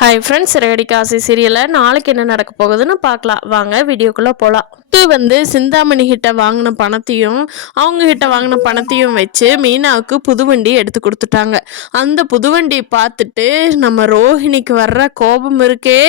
Hi friends, radii Kashi சீரியலில் நாளைக்கு என்ன நடக்க போகுதுன்னு பார்க்கலாம். வாங்க வீடியோக்குள்ளே போகலாம். வந்து சிந்தாமணி கிட்ட வாங்கின பணத்தையும் அவங்க கிட்ட வாங்கின பணத்தையும் வச்சு மீனாவுக்கு புதுவண்டி எடுத்து கொடுத்துட்டாங்க. அந்த புதுவண்டி பார்த்துட்டு நம்ம ரோஹிணிக்கு வர்ற கோபம் இருக்கே,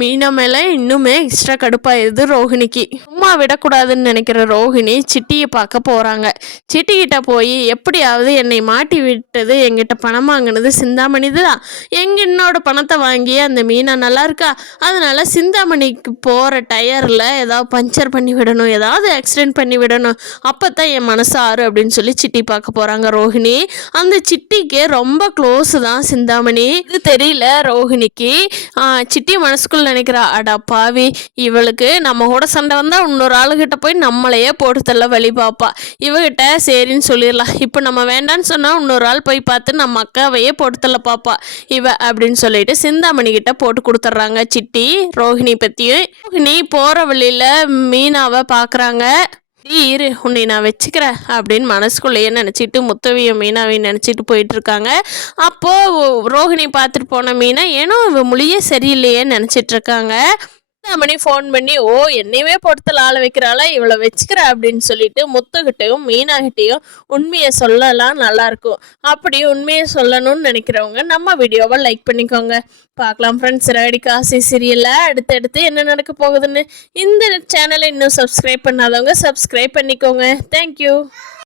மீனா மேலே இன்னுமே எக்ஸ்ட்ரா கடுப்பாயிருது ரோஹிணிக்கு. சும்மா விடக்கூடாதுன்னு நினைக்கிற ரோஹிணி சிட்டியை பார்க்க போகிறாங்க. சிட்டிக்கிட்ட போய் எப்படியாவது என்னை மாட்டி விட்டது, எங்கிட்ட பணம் வாங்கினது சிந்தாமணி தான், என்னோட பணத்தை வாங்கி அந்த மீனா நல்லா இருக்கா, அதனால சிந்தாமணிக்கு போகிற டயரில் ஏதாவது பஞ்சர் பண்ணி விடணும், ஏதாவது ஆக்சிடென்ட் பண்ணி விடணும், அப்போ தான் என் மனசு ஆறு அப்படின்னு சொல்லி சிட்டி பார்க்க போகிறாங்க ரோஹிணி. அந்த சிட்டிக்கு ரொம்ப க்ளோஸு தான் சிந்தாமணி. இது தெரியல ரோஹிணிக்கு. சிட்டி மனசுக்குள்ள நினைக்கிறா, அடா பாவி, இவளுக்கு நம்ம கூட சண்டை வந்தால் இன்னொரு ஆளுகிட்ட போய் நம்மளையே போட்டு தள்ள வழி பார்ப்பா, இவகிட்ட சரின்னு சொல்லிடலாம், இப்போ நம்ம வேண்டான்னு சொன்னால் இன்னொரு ஆள் போய் பார்த்து நம்ம அக்காவையே போட்டு தள்ள பார்ப்பா இவ அப்படின்னு சொல்லிட்டு சிந்தாமணி கிட்ட போட்டு கொடுத்துட்றாங்க சிட்டி ரோஹிணி பற்றியும். ரோஹிணி போகிற வழியில் மீனாவை பார்க்குறாங்க. இரு, உன்னை நான் வச்சுக்கிறேன் அப்படின்னு மனசுக்குள்ளேயே நினச்சிட்டு முத்தவியும் மீனாவையும் நினச்சிட்டு போயிட்டுருக்காங்க. அப்போது ரோஹிணி பார்த்துட்டு போன மீனா ஏனோ இவ மொழியே சரியில்லையேன்னு நினச்சிட்ருக்காங்க. மணி ஃபோன் பண்ணி, ஓ என்னையவே பொறுத்தல ஆள வைக்கிறாளா, இவளை வச்சுக்கிற அப்படின்னு சொல்லிட்டு முத்துக்கிட்டையும் மீனாகிட்டையும் உண்மையை சொல்லலாம், நல்லாயிருக்கும். அப்படி உண்மையை சொல்லணும்னு நினைக்கிறவங்க நம்ம வீடியோவை லைக் பண்ணிக்கோங்க. பார்க்கலாம் ஃப்ரெண்ட்ஸ், ரேடி காசி சீரியலில் அடுத்தடுத்து என்ன நடக்க போகுதுன்னு. இந்த சேனலை இன்னும் சப்ஸ்கிரைப் பண்ணாதவங்க சப்ஸ்கிரைப் பண்ணிக்கோங்க. தேங்க்யூ.